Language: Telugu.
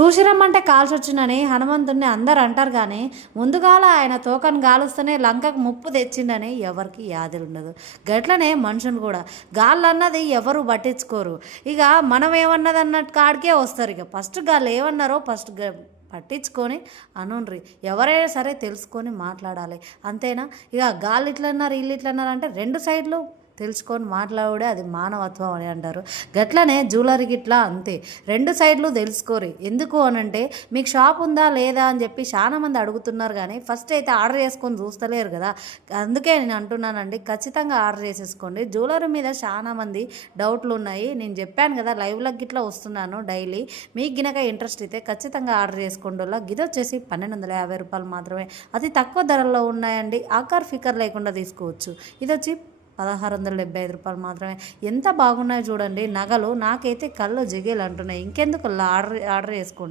చూసిరమ్మంటే కాల్చొచ్చునని హనుమంతుడిని అందరు అంటారు కానీ ముందుగాల ఆయన తోకను గాలుస్తూనే లంకకు ముప్పు తెచ్చిండని ఎవరికి యాది ఉండదు. గట్లనే మనుషులు కూడా గాళ్ళు అన్నది ఎవరు పట్టించుకోరు. ఇక మనం ఏమన్నది అన్నట్టు కాడికే వస్తారు. ఇక ఫస్ట్ గాళ్ళు ఏమన్నారో ఫస్ట్ పట్టించుకొని అనుండ్రి. ఎవరైనా సరే తెలుసుకొని మాట్లాడాలి, అంతేనా? ఇక గాళ్ళు ఇట్లన్నారు వీళ్ళు ఇట్లన్నారు అంటే రెండు సైడ్లు తెలుసుకొని మాట్లాడే అది మానవత్వం అని అంటారు. గట్లనే జ్యువెలరీ గిట్లా అంతే, రెండు సైడ్లు తెలుసుకోరు. ఎందుకు అనంటే మీకు షాప్ ఉందా లేదా అని చెప్పి చాలా మంది అడుగుతున్నారు కానీ ఫస్ట్ అయితే ఆర్డర్ చేసుకొని చూస్తలేరు కదా. అందుకే నేను అంటున్నానండి, ఖచ్చితంగా ఆర్డర్ చేసేసుకోండి. జ్యువెలరీ మీద చాలా మంది డౌట్లు ఉన్నాయి. నేను చెప్పాను కదా లైవ్లకు గిట్లా వస్తున్నాను డైలీ. మీకు గినక ఇంట్రెస్ట్ అయితే ఖచ్చితంగా ఆర్డర్ చేసుకోండి. గిది వచ్చేసి 1250 రూపాయలు మాత్రమే, అతి తక్కువ ధరల్లో ఉన్నాయండి. ఆకార్ ఫికర్ లేకుండా తీసుకోవచ్చు. ఇది వచ్చి 1675 రూపాయలు మాత్రమే. ఎంత బాగున్నాయో చూడండి నగలు. నాకైతే కళ్ళు జిగేలు అంటున్నాయి. ఇంకెందుకు ఆర్డర్ చేసుకోండి.